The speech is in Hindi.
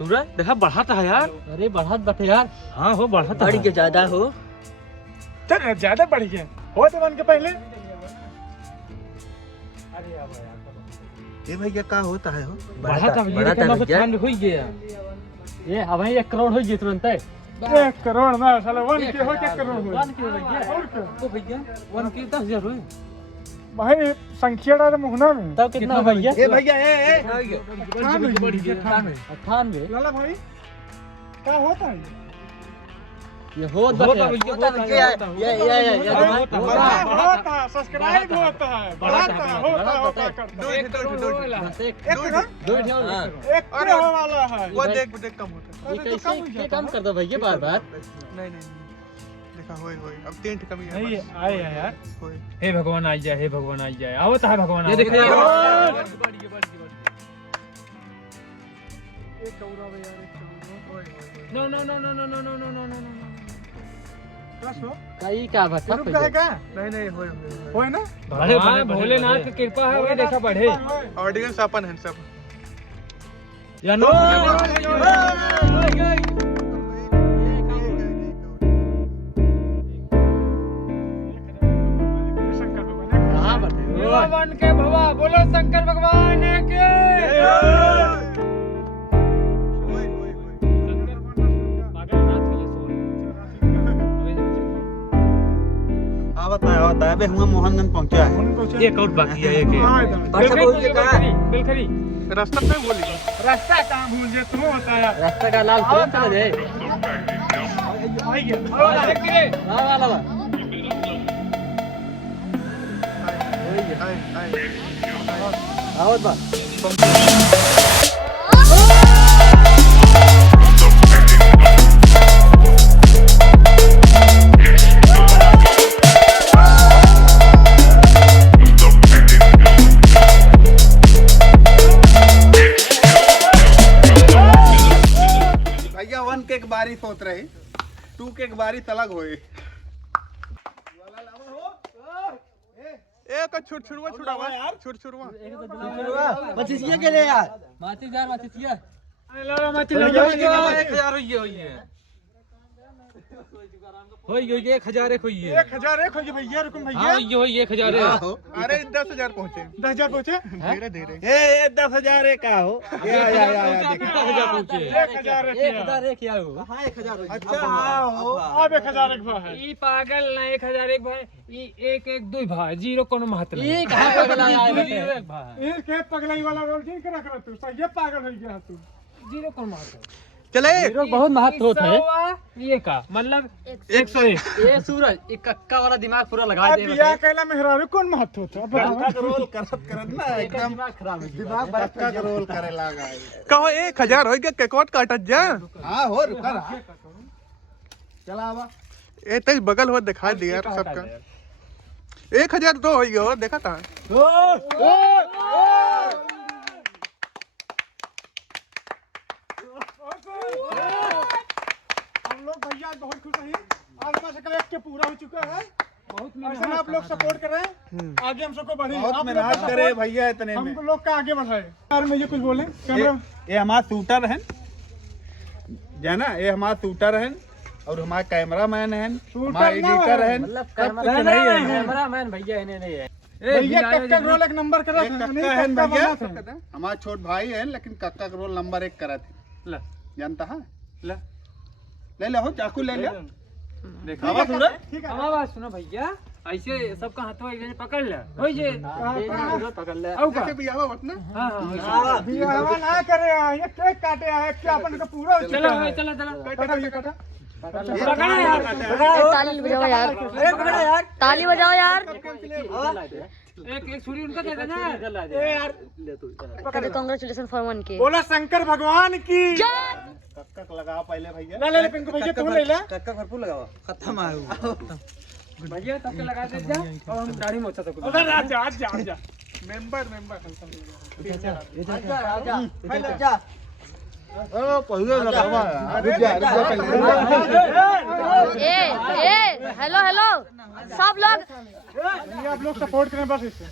सूरज देखा बढ़ाता है यार। अरे बढ़त बटे यार। हाँ हो बढ़ाता बढ़ है। के ज्यादा हो। चल ज्यादा बढ़ गया हो तो बन के पहले। ये भैया क्या होता है हो? बढ़ाता बढ़ाता है भैया। हो गया। ये अब 1 करोड़ हो गई तुरंत है। 1 करोड़ में साला 1 के हो क्या करोड़ हो? 1 के भैया। और क्या? तो भैया 1 के 10,000 हुए। भाई संख्या डाल मुहना में। तब कितना भैया? ये भैया ए बढ़ गया। 98। लाला भाई क्या होता है? ये हो होता भैया, होता भैया। होता सब्सक्राइब होता है होता करता 1 करोड़ होएला। 1 करोड़ दो 1 करोड़ वाला है। वो देख कम होता ये कैसे काम कर दो भैया बार बार। नहीं देखा होय अब 3 कमी है। नहीं आए यार। हे भगवान आ जाए, हे भगवान आ जाए। आवत है भगवान। ये देखो no no no no no no no no no no no. कई का बता रुक जाएगा नहीं होए ना। भगवान भोलेनाथ की कृपा है वो देखा बढ़े। ऑडियंस अपन है सब। या नो शंकर भगवान कहां बटे? वन के भवा बोलो शंकर भगवान के। आवता है। अबे हुआ मोहनगंज पहुंचा है। एक और बाकी है। एक बिलखरी रास्ता पे बोली। रास्ता कहाँ भूल जे तू बताया। रास्ता का लाल तुरंत चला जाए। आई गया वाह वाह वाह। आवत बा। भैया 1 के एक बारी सोच रहे 2 के एक बारी अलग होए। एक छुड़वा यार छुड़वा 25 के ले यार। माचिस यार माचिस ये। लाला मत लगा। 1000 होई है। होई 1000 एक होई है। 1000 एक हो गया भैया। रुको भैया। हां ये होई 1000 है। अरे 10,000 पहुंचे। 10,000 पहुंचे। धीरे ए 10,000 का हो। या 10,000 पहुंचे। 1000 1000 एक या हो। हाँ 1,000 अच्छा हाँ हो। अब 1000 एक भाई है। ई पागल ना 1000 एक भाई। ई 1 1 2 भाई जीरो कोनो महत्व नहीं। ये कहां पगला आए बटे? जीरो एक भाई। ये के पगलाई वाला रोल ठीक कर रख तू। सही पागल हो गया तू। जीरो कोनो महत्व। चले हीरो बहुत महत्व होता है। ये का मतलब 101। ये सूरज एक कक्का वाला दिमाग पूरा लगा अब दे बिया कहला मेहरारू कौन महत्व होता है? कक्का रोल करत ना एकदम दिमाग खराब है। दिमाग कक्का रोल करे लागा है। कहो 1,000 हो गया केकोट काटत जा। हाँ हो रुका रहा। चला आवा ए तेज बगल हो दिखा दिया सबका। 1,000 तो हो गया देखा था। हम लोग भैया बहुत खुश हैं। आज हमारा शकल एक के पूरा हो चुका है। बहुत मेहनत आप लोग सपोर्ट कर रहे हैं। आगे हम सबको बढ़े। बहुत आप लोग मेहनत का करे support भैया इतने में। हम लोग का आगे बढ़ाए। यार मुझे कुछ बोले कैमरा। ये हमारा शूटर है जाना। ये हमारा शूटर है और हमारा कैमरामैन है। हमारा एडिटर है। मतलब कैमरामैन भैया इन्हें नहीं है। भैया कक्का रोल एक नंबर करा एक था। कक्का है भैया। था। हमारा छोट भाई है लेकिन कक्का का रोल नंबर 1 करा थे। जानता है ले ले हो चाकू ले ले। आवाज सुन रहा? ठीक है। आवाज सुनो भैया। ऐसे सबका हाथवा एक जने पकड़ ले। होई जे पकड़ ले। औ का। भी आवा मत ना। हां भैया हवा ना करे ये केक काटे है क्या अपन का पूरा हो चलो चुका है। चलो चलो। काटा ये काटा। पकड़ा यार। ताली बजाओ यार। ताली बजाओ यार। एक छुरी उनका दे देना। ए यार कांग्रेचुलेशन फॉर 1K। बोला शंकर भगवान की। कक्का को लगा पहले भैया। ले ले पिंकू भैया तू ले ले। कक्का भरपूर लगाओ खत्म है भैया तब के लगा दे जा और हम दाढ़ी मोचा तक। उधर आ जा मेंबर जा। ओ पहुंच लगावा रुक जा ए हेलो सब लोग आप लोग सपोर्ट करें बस इसे।